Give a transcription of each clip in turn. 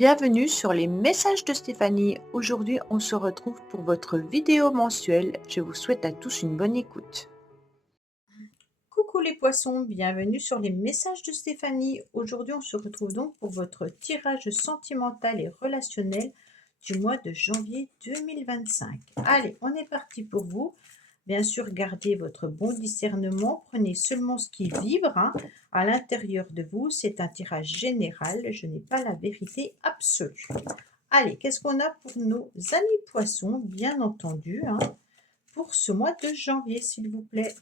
Bienvenue sur les messages de Stéphanie. Aujourd'hui, on se retrouve pour votre vidéo mensuelle. Je vous souhaite à tous une bonne écoute. Coucou les poissons, bienvenue sur les messages de Stéphanie. Aujourd'hui, on se retrouve donc pour votre tirage sentimental et relationnel du mois de janvier 2025. Allez, on est parti pour vous. Bien sûr, gardez votre bon discernement, prenez seulement ce qui vibre à l'intérieur de vous. C'est un tirage général, je n'ai pas la vérité absolue. Allez, qu'est-ce qu'on a pour nos amis poissons, bien entendu, pour ce mois de janvier, s'il vous plaît.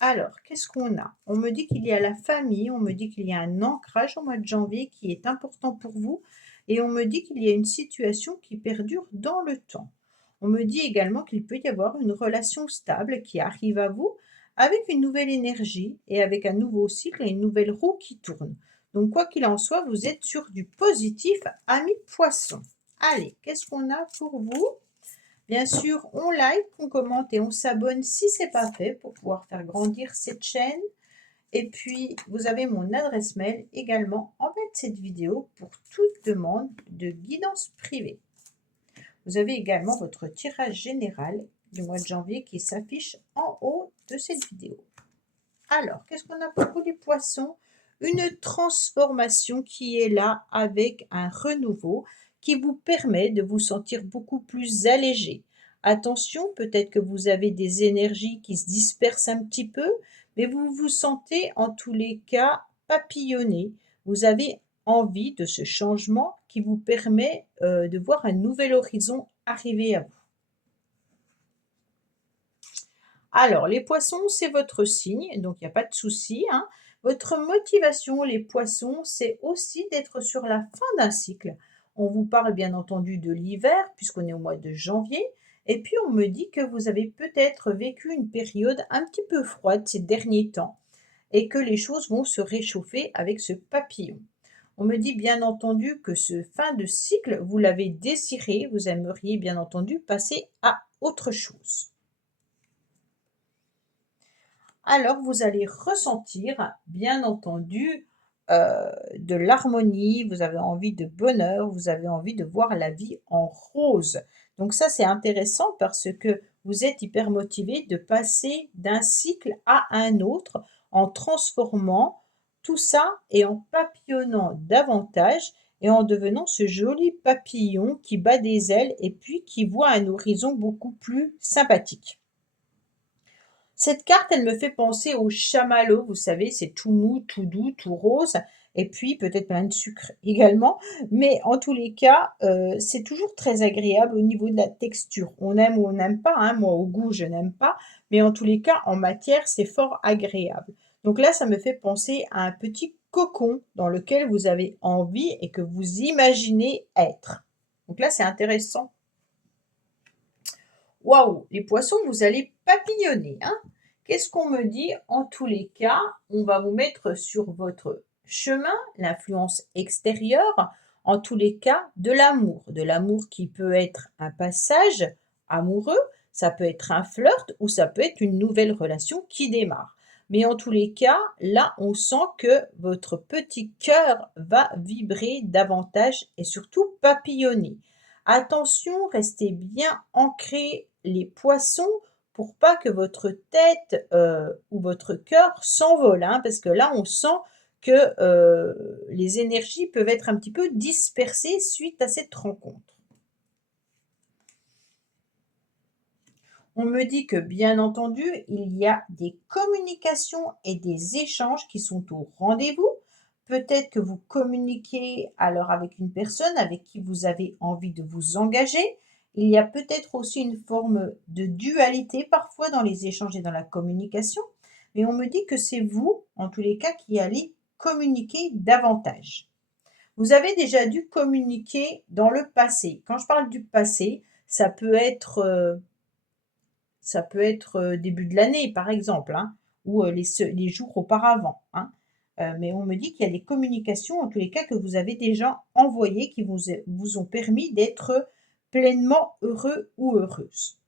Alors, qu'est-ce qu'on a? On me dit qu'il y a la famille, on me dit qu'il y a un ancrage au mois de janvier qui est important pour vous et on me dit qu'il y a une situation qui perdure dans le temps. On me dit également qu'il peut y avoir une relation stable qui arrive à vous avec une nouvelle énergie et avec un nouveau cycle et une nouvelle roue qui tourne. Donc, quoi qu'il en soit, vous êtes sur du positif, amis poissons. Allez, qu'est-ce qu'on a pour vous? Bien sûr, on like, on commente et on s'abonne si ce n'est pas fait pour pouvoir faire grandir cette chaîne. Et puis, vous avez mon adresse mail également en bas de cette vidéo pour toute demande de guidance privée. Vous avez également votre tirage général du mois de janvier qui s'affiche en haut de cette vidéo. Alors, qu'est-ce qu'on a pour les poissons? Une transformation qui est là avec un renouveau qui vous permet de vous sentir beaucoup plus allégé. Attention, peut-être que vous avez des énergies qui se dispersent un petit peu, mais vous vous sentez en tous les cas papillonné. Vous avez envie de ce changement qui vous permet de voir un nouvel horizon arriver à vous. Alors, les poissons, c'est votre signe, donc il n'y a pas de souci. Votre motivation, les poissons, c'est aussi d'être sur la fin d'un cycle. On vous parle bien entendu de l'hiver, puisqu'on est au mois de janvier. Et puis, on me dit que vous avez peut-être vécu une période un petit peu froide ces derniers temps et que les choses vont se réchauffer avec ce papillon. On me dit bien entendu que ce fin de cycle, vous l'avez désiré, vous aimeriez bien entendu passer à autre chose. Alors vous allez ressentir, bien entendu, de l'harmonie, vous avez envie de bonheur, vous avez envie de voir la vie en rose. Donc ça, c'est intéressant parce que vous êtes hyper motivé de passer d'un cycle à un autre en transformant tout ça et en papillonnant davantage et en devenant ce joli papillon qui bat des ailes et puis qui voit un horizon beaucoup plus sympathique. Cette carte, elle me fait penser au chamallow, vous savez, c'est tout mou, tout doux, tout rose et puis peut-être plein de sucre également. Mais en tous les cas, c'est toujours très agréable au niveau de la texture. On aime ou on n'aime pas, moi au goût, je n'aime pas, mais en tous les cas, en matière, c'est fort agréable. Donc là, ça me fait penser à un petit cocon dans lequel vous avez envie et que vous imaginez être. Donc là, c'est intéressant. Waouh, les poissons, vous allez papillonner, Qu'est-ce qu'on me dit? En tous les cas, on va vous mettre sur votre chemin l'influence extérieure, en tous les cas, de l'amour. De l'amour qui peut être un passage amoureux, ça peut être un flirt ou ça peut être une nouvelle relation qui démarre. Mais en tous les cas, là, on sent que votre petit cœur va vibrer davantage et surtout papillonner. Attention, restez bien ancrés les poissons pour pas que votre tête, ou votre cœur s'envole, parce que là, on sent que, les énergies peuvent être un petit peu dispersées suite à cette rencontre. On me dit que, bien entendu, il y a des communications et des échanges qui sont au rendez-vous. Peut-être que vous communiquez alors avec une personne avec qui vous avez envie de vous engager. Il y a peut-être aussi une forme de dualité parfois dans les échanges et dans la communication. Mais on me dit que c'est vous, en tous les cas, qui allez communiquer davantage. Vous avez déjà dû communiquer dans le passé. Quand je parle du passé, ça peut être début de l'année, par exemple, ou les jours auparavant, mais on me dit qu'il y a des communications, en tous les cas, que vous avez déjà envoyées, qui vous ont permis d'être pleinement heureux ou heureuse.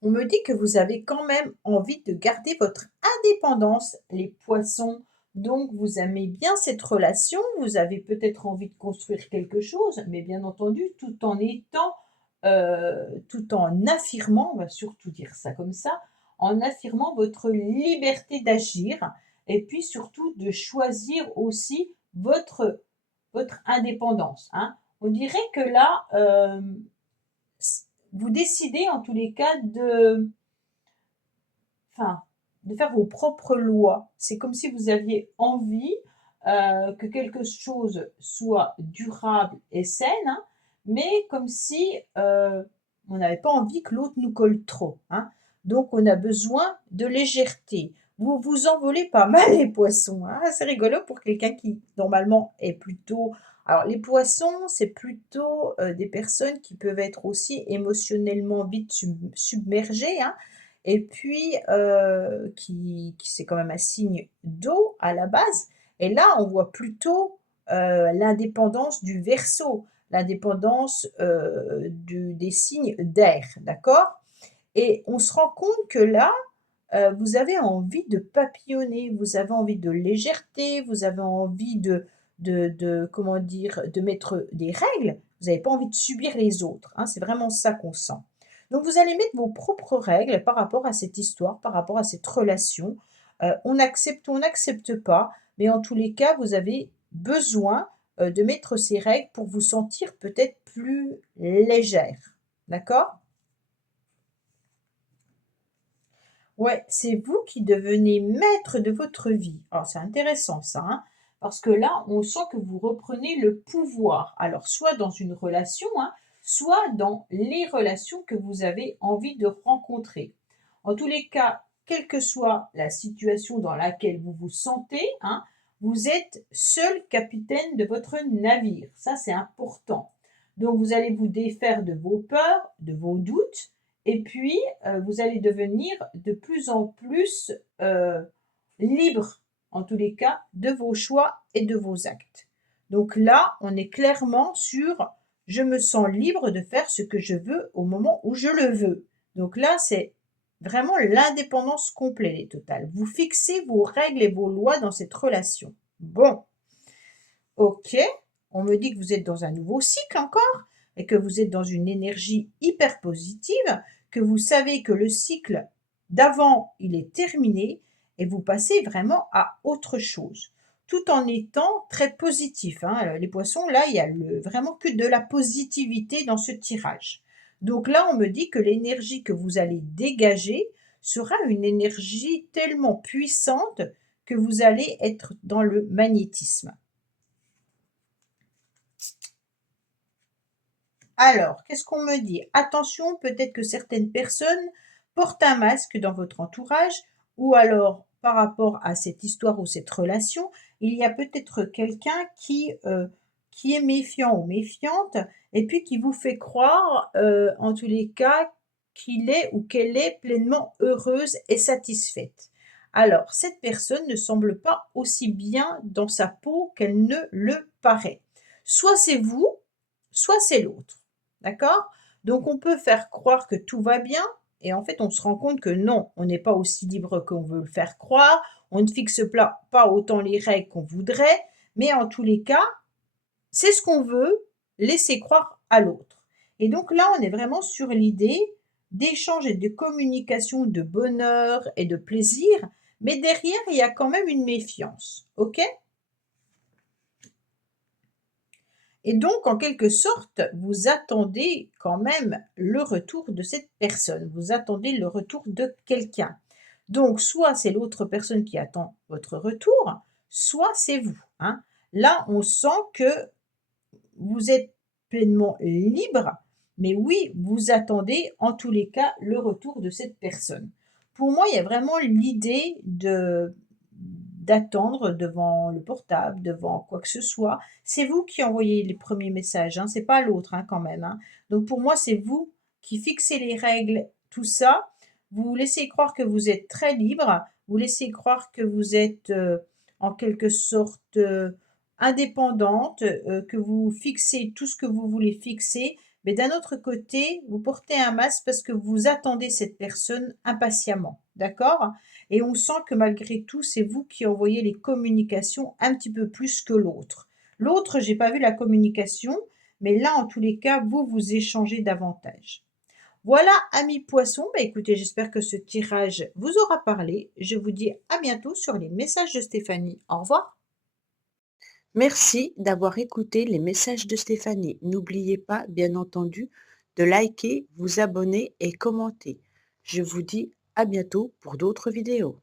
On me dit que vous avez quand même envie de garder votre indépendance, les poissons, Donc vous aimez bien cette relation, vous avez peut-être envie de construire quelque chose, mais bien entendu tout en affirmant, on va surtout dire ça comme ça, en affirmant votre liberté d'agir et puis surtout de choisir aussi votre indépendance, hein. On dirait que là, vous décidez en tous les cas enfin, de faire vos propres lois. C'est comme si vous aviez envie que quelque chose soit durable et saine, hein, mais comme si on n'avait pas envie que l'autre nous colle trop, hein. Donc on a besoin de légèreté. Vous vous envolez pas mal les poissons, hein. C'est rigolo pour quelqu'un qui normalement est plutôt. Alors les poissons, c'est plutôt des personnes qui peuvent être aussi émotionnellement vite submergées, hein, et puis qui c'est quand même un signe d'eau à la base. Et là, on voit plutôt l'indépendance du Verseau, l'indépendance des signes d'air, d'accord? Et on se rend compte que là, vous avez envie de papillonner, vous avez envie de légèreté, vous avez envie comment dire, de mettre des règles. Vous n'avez pas envie de subir les autres, hein, c'est vraiment ça qu'on sent. Donc vous allez mettre vos propres règles par rapport à cette histoire, par rapport à cette relation. On accepte ou on n'accepte pas, mais en tous les cas, vous avez besoin, de mettre ces règles pour vous sentir peut-être plus légère. D'accord? Ouais, c'est vous qui devenez maître de votre vie. Alors c'est intéressant ça, hein, parce que là, on sent que vous reprenez le pouvoir. Alors soit dans une relation, hein, soit dans les relations que vous avez envie de rencontrer. En tous les cas, quelle que soit la situation dans laquelle vous vous sentez, hein, vous êtes seul capitaine de votre navire. Ça, c'est important. Donc vous allez vous défaire de vos peurs, de vos doutes, et puis, vous allez devenir de plus en plus, libre, en tous les cas, de vos choix et de vos actes. Donc là, on est clairement sur: «Je me sens libre de faire ce que je veux au moment où je le veux». Donc là, c'est vraiment l'indépendance complète et totale. Vous fixez vos règles et vos lois dans cette relation. Bon, OK, on me dit que vous êtes dans un nouveau cycle encore et que vous êtes dans une énergie hyper positive, que vous savez que le cycle d'avant, il est terminé et vous passez vraiment à autre chose, tout en étant très positif, hein. Les poissons, là, il y a vraiment que de la positivité dans ce tirage. Donc là, on me dit que l'énergie que vous allez dégager sera une énergie tellement puissante que vous allez être dans le magnétisme. Alors, qu'est-ce qu'on me dit? Attention, peut-être que certaines personnes portent un masque dans votre entourage, ou alors par rapport à cette histoire ou cette relation, il y a peut-être quelqu'un qui est méfiant ou méfiante, et puis qui vous fait croire, en tous les cas, qu'il est ou qu'elle est pleinement heureuse et satisfaite. Alors, cette personne ne semble pas aussi bien dans sa peau qu'elle ne le paraît. Soit c'est vous, soit c'est l'autre. D'accord? Donc on peut faire croire que tout va bien et en fait, on se rend compte que non, on n'est pas aussi libre qu'on veut le faire croire, on ne fixe pas autant les règles qu'on voudrait, mais en tous les cas, c'est ce qu'on veut laisser croire à l'autre. Et donc là, on est vraiment sur l'idée d'échange et de communication, de bonheur et de plaisir, mais derrière, il y a quand même une méfiance. OK? Et donc, en quelque sorte, vous attendez quand même le retour de cette personne. Vous attendez le retour de quelqu'un. Donc, soit c'est l'autre personne qui attend votre retour, soit c'est vous, hein. Là, on sent que vous êtes pleinement libre, mais oui, vous attendez en tous les cas le retour de cette personne. Pour moi, il y a vraiment l'idée d'attendre devant le portable, devant quoi que ce soit. C'est vous qui envoyez les premiers messages, hein, c'est pas l'autre, hein, quand même, hein. Donc pour moi, c'est vous qui fixez les règles, tout ça. Vous laissez croire que vous êtes très libre, vous laissez croire que vous êtes, en quelque sorte, indépendante, que vous fixez tout ce que vous voulez fixer, mais d'un autre côté, vous portez un masque parce que vous attendez cette personne impatiemment, d'accord? et on sent que malgré tout, c'est vous qui envoyez les communications un petit peu plus que l'autre. L'autre, j'ai pas vu la communication, mais là, en tous les cas, vous, vous échangez davantage. Voilà, amis poissons, bah, écoutez, j'espère que ce tirage vous aura parlé. Je vous dis à bientôt sur les messages de Stéphanie. Au revoir. Merci d'avoir écouté les messages de Stéphanie. N'oubliez pas, bien entendu, de liker, vous abonner et commenter. Je vous dis à bientôt pour d'autres vidéos.